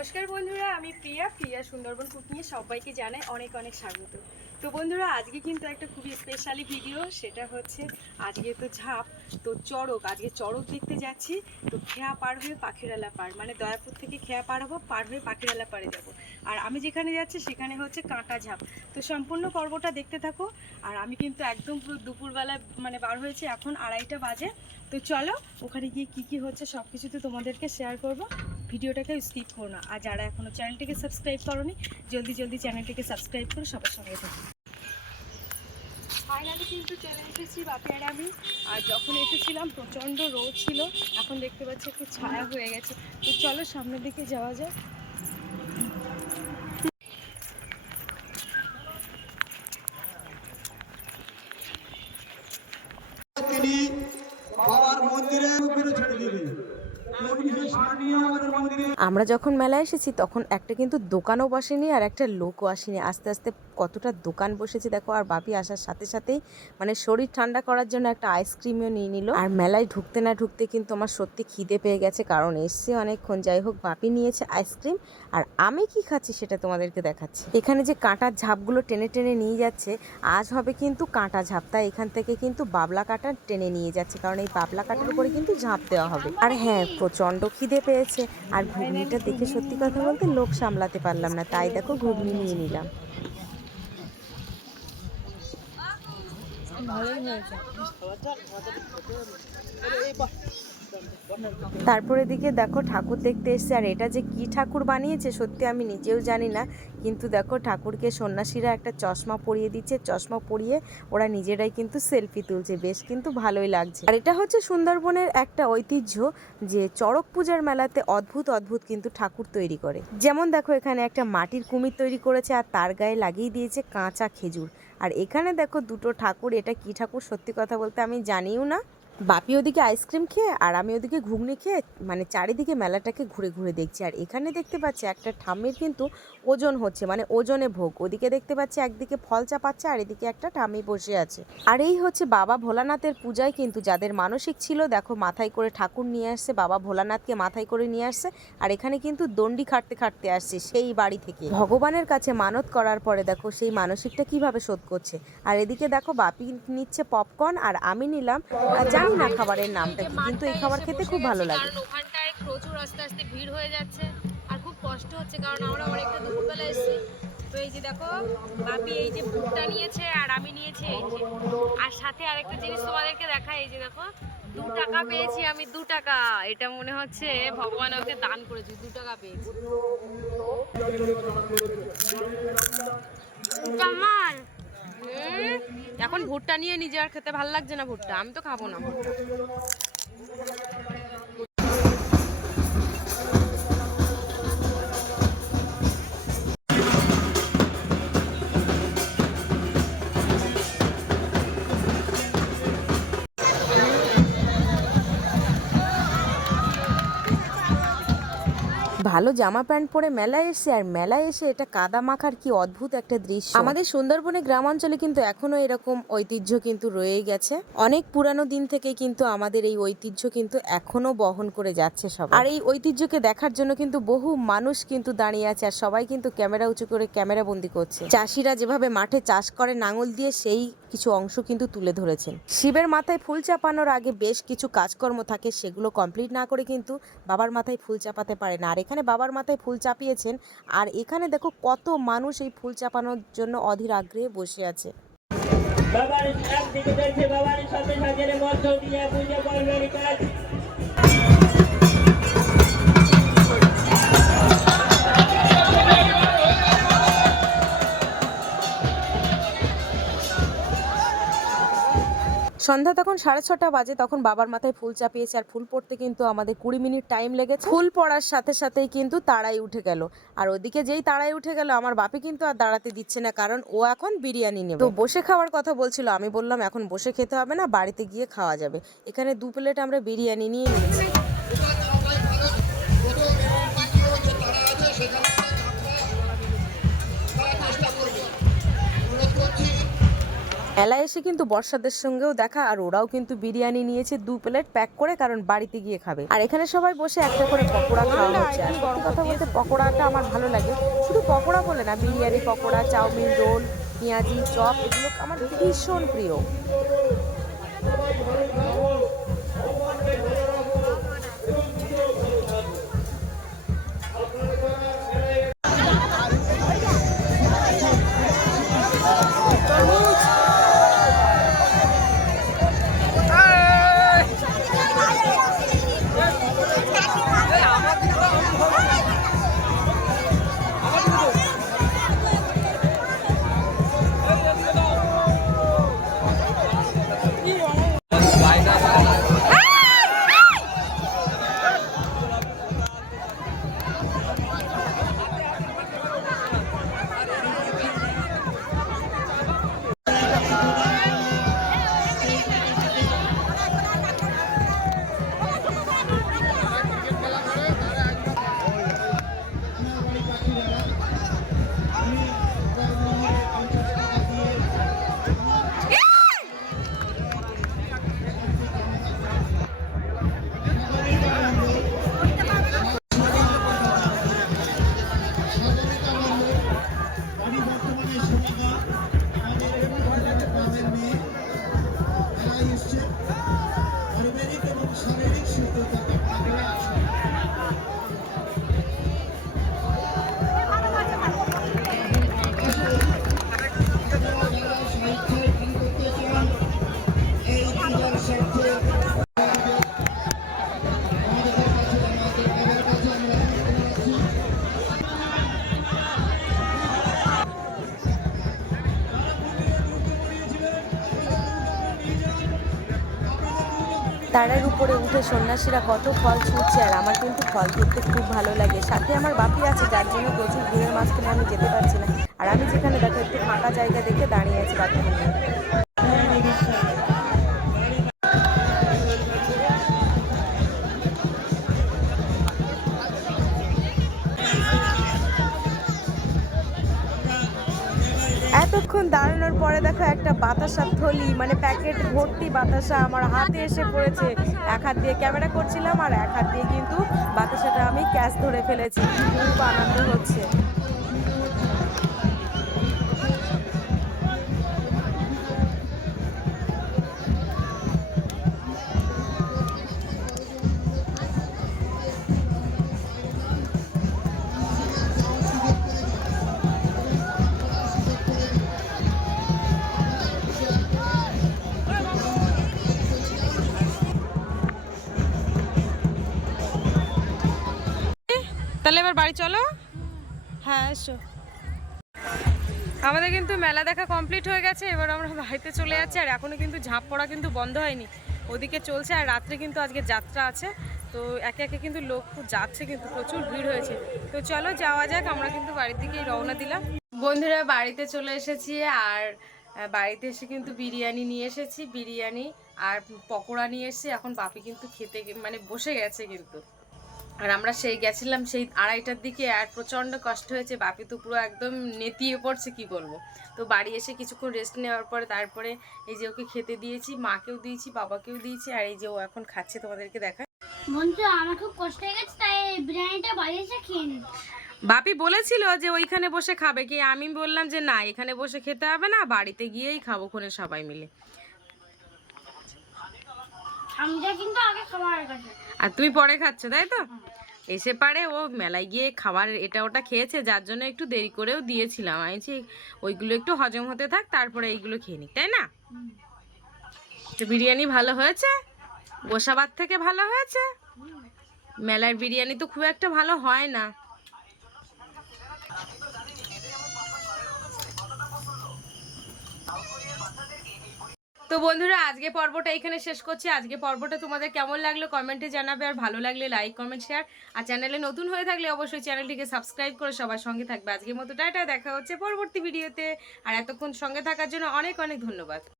নমস্কার বন্ধুরা, আমি প্রিয়া। প্রিয়া সুন্দরবন কুকিংয়ে সবাইকে জানাই অনেক অনেক স্বাগত। তো বন্ধুরা, আজকে কিন্তু একটা খুবই স্পেশালি ভিডিও সেটা হচ্ছে আজকে তো ঝাপ, তো চড়ক, আজকে চড়ক দেখতে যাচ্ছি। তো খেয়া পার হয়ে পাখিরালা পার মানে দয়াপুর থেকে খেয়া পার হব, পার হয়ে পাখিরালা পারে যাব। আর আমি যেখানে যাচ্ছি, সেখানে হচ্ছে কাঁটা ঝাপ। তো সম্পূর্ণ পর্বটা দেখতে থাকো। আর আমি কিন্তু একদম পুরো দুপুরবেলা মানে বার হয়েছে, এখন আড়াইটা বাজে। তো চলো, ওখানে গিয়ে কি কি হচ্ছে সব কিছু তো তোমাদেরকে শেয়ার করব। ভিডিওটাকে স্কিপ করো না। আর যারা এখনও চ্যানেলটিকে সাবস্ক্রাইব করোনি, জলদি জলদি চ্যানেলটিকে সাবস্ক্রাইব করে সবার সঙ্গে থাকো। ফাইনালি কিন্তু চলে এসেছি বাপি আর আমি। আর যখন এসেছিলাম, প্রচণ্ড রোদ ছিল। এখন দেখতে পাচ্ছি একটু ছায়া হয়ে গেছে। তো চলো সামনের দিকে যাওয়া যায় তিনি বাবার মন্দিরে ছেড়ে দিবে। আমরা যখন মেলায় এসেছি, তখন একটা কিন্তু দোকানও বসেনি আর একটা লোকও আসেনি। আস্তে আস্তে কতটা দোকান বসেছে দেখো, আর বাপি আসার সাথে সাথেই মানে শরীর ঠান্ডা করার জন্য একটা আইসক্রিমও নিয়ে নিল। আর মেলায় ঢুকতে না ঢুকতে কিন্তু আমার সত্যি খিদে পেয়ে গেছে, কারণ এসছে অনেকক্ষণ। যাই হোক, বাপি নিয়েছে আইসক্রিম আর আমি কি খাচ্ছি সেটা তোমাদেরকে দেখাচ্ছি। এখানে যে কাঁটার ঝাপগুলো টেনে টেনে নিয়ে যাচ্ছে, আজ হবে কিন্তু কাঁটা ঝাপ। তাই এখান থেকে কিন্তু বাবলা কাঁটা টেনে নিয়ে যাচ্ছে, কারণ এই বাবলা কাঁটার উপরে কিন্তু ঝাঁপ দেওয়া হবে। আর হ্যাঁ প্রচণ্ড খিদে পেয়েছে আর ঘুগনিটা দেখে সত্যি কথা বলতে লোক সামলাতে পারলাম না তাই দেখো ঘুগনি নিয়ে নিলাম তারপরে দিকে দেখো ঠাকুর দেখতে এসছে, আর এটা যে কি ঠাকুর বানিয়েছে সত্যি আমি নিজেও জানি না, কিন্তু দেখো ঠাকুরকে সন্ন্যাসীরা একটা চশমা পরিয়ে দিচ্ছে, চশমা পরিয়ে ওরা নিজেরাই কিন্তু সেলফি তুলছে, বেশ কিন্তু ভালোই লাগছে। আর এটা হচ্ছে সুন্দরবনের একটা ঐতিহ্য যে চড়ক পূজার মেলাতে অদ্ভুত অদ্ভুত কিন্তু ঠাকুর তৈরি করে। যেমন দেখো এখানে একটা মাটির কুমির তৈরি করেছে, আর তার গায়ে লাগিয়ে দিয়েছে কাঁচা খেজুর। আর এখানে দেখো দুটো ঠাকুর, এটা কি ঠাকুর সত্যি কথা বলতে আমি জানিও না। বাপি ওদিকে আইসক্রিম খেয়ে আর আমি ওদিকে ঘুগনি খেয়ে মানে চারিদিকে মেলাটাকে ঘুরে ঘুরে দেখছি। আর এখানে দেখতে পাচ্ছি একটা ঠাম্মির কিন্তু ওজন হচ্ছে মানে ওজনে ভোগ। ওদিকে দেখতে পাচ্ছি একদিকে ফল চাপাচ্ছে আর এদিকে একটা ঠাম্মি বসে আছে। আর এই হচ্ছে বাবা ভোলানাথের পূজায় কিন্তু যাদের মানসিক ছিল, দেখো মাথায় করে ঠাকুর নিয়ে আসছে, বাবা ভোলানাথকে মাথায় করে নিয়ে আসছে। আর এখানে কিন্তু দণ্ডি খাটতে খাটতে আসছে সেই বাড়ি থেকে। ভগবানের কাছে মানত করার পরে দেখো সেই মানসিকটা কীভাবে শোধ করছে। আর এদিকে দেখো বাপি নিচ্ছে পপকর্ন আর আমি নিলাম, আর জানি না খাবারের নামটা। কি কিন্তু এই খাবার খেতে খুব ভালো লাগে। ওখানটায় প্রচুর আস্তে আস্তে ভিড় হয়ে যাচ্ছে আর খুব কষ্ট হচ্ছে কারণ আমরা দুপুরবেলা এসেছি। তো এই যে দেখো, বাপি এই যে নিয়েছে আর আমি নিয়েছি এই যে। আর সাথে আরেকটা জিনিস তোমাদেরকে দেখা এই যে দেখো, দু টাকা পেয়েছি আমি, দু টাকা। এটা মনে হচ্ছে ভগবান ওকে দান করেছে, দু টাকা পেয়েছি। এখন ভুট্টা নিয়ে নিজে আর খেতে ভালো লাগছে না ভুট্টা, আমি তো খাব না ভুট্টা। ভালো জামা প্যান্ট পরে মেলায় এসে আর মেলায় এসে এটা কাদা মাখার কি অদ্ভুত একটা দৃশ্য। আমাদের সুন্দরবনে গ্রাম অঞ্চলে কিন্তু এখনও এরকম ঐতিহ্য কিন্তু রয়ে গেছে। অনেক পুরানো দিন থেকে কিন্তু আমাদের এই ঐতিহ্য কিন্তু এখনও বহন করে যাচ্ছে সব আর এই ঐতিহ্যকে দেখার জন্য কিন্তু বহু মানুষ কিন্তু দাঁড়িয়ে আছে আর সবাই কিন্তু ক্যামেরা উঁচু করে ক্যামেরা বন্দি করছে। চাষিরা যেভাবে মাঠে চাষ করে নাঙল দিয়ে সেই কিছু অংশ কিন্তু তুলে ধরেছেন। শিবের মাথায় ফুল চাপানোর আগে বেশ কিছু কাজকর্ম থাকে সেগুলো কমপ্লিট না করে কিন্তু বাবার মাথায় ফুল চাপাতে পারে না। আর এখানে বাবার মাথায় ফুল চাপিয়েছেন। আর এখানে দেখো কত মানুষ এই ফুল চাপানোর জন্য অধীর আগ্রহে বসে আছে। বাবার একদিকে বাবার সাথে সাথে মধ্য দিয়ে পুজো করবেন কাজ সন্ধ্যা তখন সাড়ে ছটা বাজে, তখন বাবার মাথায় ফুল চাপিয়েছে আর ফুল পড়তে কিন্তু আমাদের কুড়ি মিনিট টাইম লেগেছে। ফুল পড়ার সাথে সাথেই কিন্তু তাড়াই উঠে গেল। আর ওদিকে যেই তাড়াই উঠে গেল, আমার বাপি কিন্তু আর দাঁড়াতে দিচ্ছে না, কারণ ও এখন বিরিয়ানি নেবে। তো বসে খাওয়ার কথা বলছিল, আমি বললাম, এখন বসে খেতে হবে না, বাড়িতে গিয়ে খাওয়া যাবে। এখানে দু প্লেট আমরা বিরিয়ানি নিয়ে নিয়েছি। মেলায় এসে কিন্তু বর্ষাদের সঙ্গেও দেখা, আর ওরাও কিন্তু বিরিয়ানি নিয়েছে দু প্লেট প্যাক করে, কারণ বাড়িতে গিয়ে খাবে। আর এখানে সবাই বসে একটা করে পকোড়া খাওয়া হচ্ছে। আর কথা বলতে পকোড়াটা আমার ভালো লাগে। শুধু পকোড়া বলে না, বিরিয়ানি, পকোড়া, চাউমিন, রোল, পেঁয়াজি, চপ, এগুলো আমার ভীষণ প্রিয়। তারার উপরে উঠে সন্ন্যাসীরা কত ফল ছুটছে আর আমার কিন্তু ফল খেতে খুব ভালো লাগে। সাথে আমার বাপি আছে, যার জন্য প্রচুর ভিড়ের মাঝখানে আমি যেতে পারছি না। আর আমি যেখানে দেখো, একটু ফাঁকা জায়গা দেখে দাঁড়িয়ে আছি বাচ্চাকে এতক্ষণ দাঁড়ানোর পরে দেখো একটা বাতাসা থলি মানে প্যাকেট ভর্তি বাতাসা আমার হাতে এসে পড়েছে। এক হাত দিয়ে ক্যামেরা করছিলাম আর এক হাত দিয়ে কিন্তু বাতাসাটা আমি ক্যাশ ধরে ফেলেছি। খুব আনন্দ হচ্ছে। বাড়ি চলো? হ্যাঁ এসো। আমাদের কিন্তু মেলা দেখা কমপ্লিট হয়ে গেছে এবার আমরা বাড়িতে চলে যাচ্ছি আর এখনও কিন্তু ঝাঁপ পড়া কিন্তু বন্ধ হয়নি। ওদিকে চলছে আর রাত্রে কিন্তু আজকে যাত্রা আছে তো একে একে কিন্তু লোক খুব যাচ্ছে কিন্তু প্রচুর ভিড় হয়েছে। তো চলো যাওয়া যাক আমরা কিন্তু বাড়ির দিকেই রওনা দিলাম। বন্ধুরা বাড়িতে চলে এসেছি আর বাড়িতে এসে কিন্তু বিরিয়ানি নিয়ে এসেছি বিরিয়ানি আর পকোড়া নিয়ে এসেছি এখন বাপি কিন্তু খেতে মানে বসে গেছে কিন্তু। আর আমরা সেই গেছিলাম সেই আড়াইটার দিকে আর প্রচণ্ড কষ্ট হয়েছে বাপি তো পুরো একদম নেতিয়ে পড়ছে কি বলব? তো বাড়ি এসে কিছুক্ষণ রেস্ট নেওয়ার পরে তারপরে এই যে ওকে খেতে দিয়েছি মাকেও দিয়েছি বাবাকেও দিয়েছি আর এই যে ও এখন খাচ্ছে তোমাদেরকে দেখা বন্ধু আমার খুব কষ্ট হয়ে গেছে তাই বিরিয়ানিটা বাড়ি এসে খেয়ে বাপি বলেছিল যে ওইখানে বসে খাবে কি আমি বললাম যে না এখানে বসে খেতে হবে না বাড়িতে গিয়েই খাব কোনে সবাই মিলে। আমরা কিন্তু আগে খাবার কাছে। আর তুমি পরে খাচ্ছ, তাই তো? এসে পারে ও মেলায় গিয়ে খাবার এটা ওটা খেয়েছে, যার জন্য একটু দেরি করেও দিয়েছিলাম। যে ওইগুলো একটু হজম হতে থাক, তারপরে এইগুলো খেয়ে নিক, তাই না? তো বিরিয়ানি ভালো হয়েছে? গোসাবাদ থেকে ভালো হয়েছে? মেলার বিরিয়ানি তো খুব একটা ভালো হয় না। তো বন্ধুরা, আজকে পর্বটা এখানে শেষ করছি। আজকে পর্বটা তোমাদের কেমন লাগল কমেন্টে জানাবে, আর ভালো লাগলে লাইক কমেন্ট শেয়ার আর চ্যানেলে নতুন হয়ে থাকলে অবশ্যই চ্যানেলটিকে সাবস্ক্রাইব করে সবার সঙ্গে থাকবে। আজকের মতো টাটা, দেখা হচ্ছে পরবর্তী ভিডিওতে আর এতক্ষণ সঙ্গে থাকার জন্য অনেক অনেক ধন্যবাদ।